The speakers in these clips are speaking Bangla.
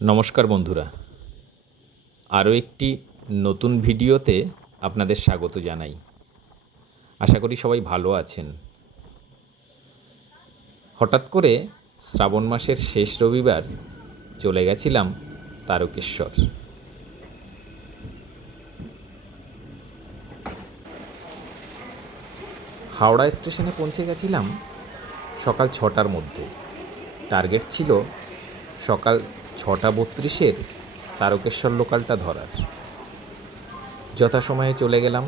নমস্কার বন্ধুরা। আরও একটি নতুন ভিডিওতে আপনাদের স্বাগত জানাই। আশা করি সবাই ভালো আছেন। হঠাৎ করে শ্রাবণ মাসের শেষ রবিবার চলে গেছিলাম তারকেশ্বর। হাওড়া স্টেশনে পৌঁছে গেছিলাম সকাল ছটার মধ্যে। টার্গেট ছিল সকাল ছটা বত্রিশের তারকেশ্বর লোকালটা ধরার। যথাসময়ে চলে গেলাম।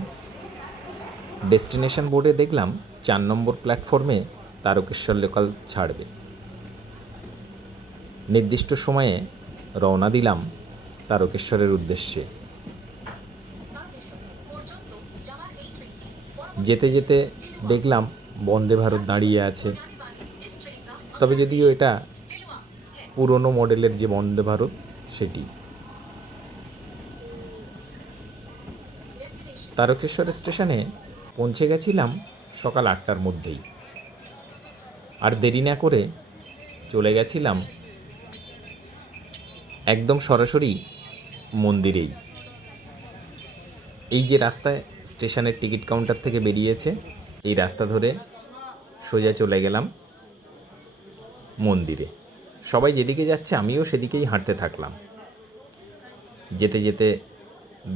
ডেস্টিনেশন বোর্ডে দেখলাম চার নম্বর প্ল্যাটফর্মে তারকেশ্বর লোকাল ছাড়বে। নির্দিষ্ট সময়ে রওনা দিলাম তারকেশ্বরের উদ্দেশ্যে। যেতে যেতে দেখলাম বন্দে ভারত দাঁড়িয়ে আছে। তবে যদিও এটা পুরনো মডেলের যে বন্দে ভারত, সেটি। তারকেশ্বর স্টেশনে পৌঁছে গেছিলাম সকাল আটটার মধ্যেই। আর দেরি না করে চলে গেছিলাম একদম সরাসরি মন্দিরেই। এই যে রাস্তায় স্টেশনের টিকিট কাউন্টার থেকে বেরিয়েছে, এই রাস্তা ধরে সোজা চলে গেলাম মন্দিরে। সবাই যেদিকে যাচ্ছে, আমিও সেদিকেই হাঁটতে থাকলাম। যেতে যেতে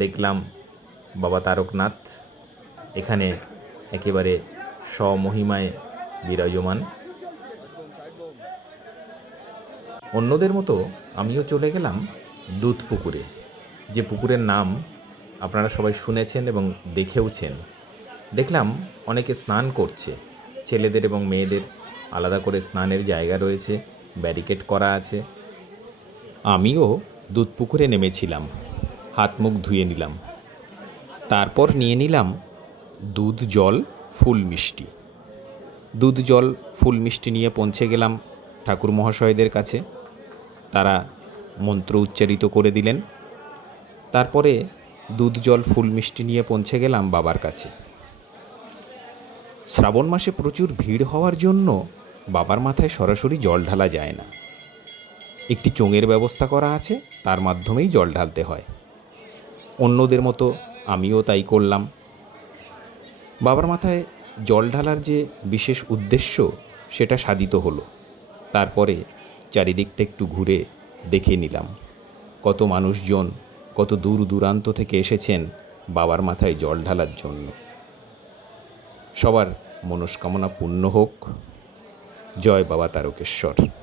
দেখলাম বাবা তারকনাথ এখানে একেবারে স্বমহিমায় বিরাজমান। অন্যদের মতো আমিও চলে গেলাম দুধ পুকুরে, যে পুকুরের নাম আপনারা সবাই শুনেছেন এবং দেখেওছেন। দেখলাম অনেকে স্নান করছে, ছেলেদের এবং মেয়েদের আলাদা করে স্নানের জায়গা রয়েছে। ব্যারিকেড করা আছে। আমিও দুধ পুকুরে নেমেছিলাম, হাত মুখ ধুয়ে নিলাম। তারপর নিয়ে নিলাম দুধ জল, ফুল মিষ্টি। দুধ জল, ফুল মিষ্টি নিয়ে পৌঁছে গেলাম ঠাকুর মহাশয়দের কাছে। তারা মন্ত্র উচ্চারিত করে দিলেন। তারপরে দুধ জল, ফুল মিষ্টি নিয়ে পৌঁছে গেলাম বাবার কাছে। শ্রাবণ মাসে প্রচুর ভিড় হওয়ার জন্য বাবার মাথায় সরাসরি জল ঢালা যায় না। একটি চোঙের ব্যবস্থা করা আছে, তার মাধ্যমেই জল ঢালতে হয়। অন্যদের মতো আমিও তাই করলাম। বাবার মাথায় জল ঢালার যে বিশেষ উদ্দেশ্য, সেটা সাধিত হলো। তারপরে চারিদিকটা একটু ঘুরে দেখে নিলাম। কত মানুষজন, কত দূর দূরান্ত থেকে এসেছেন বাবার মাথায় জল ঢালার জন্য। সবার মনস্কামনা পূর্ণ হোক। জয় বাবা তারকেশ্বর।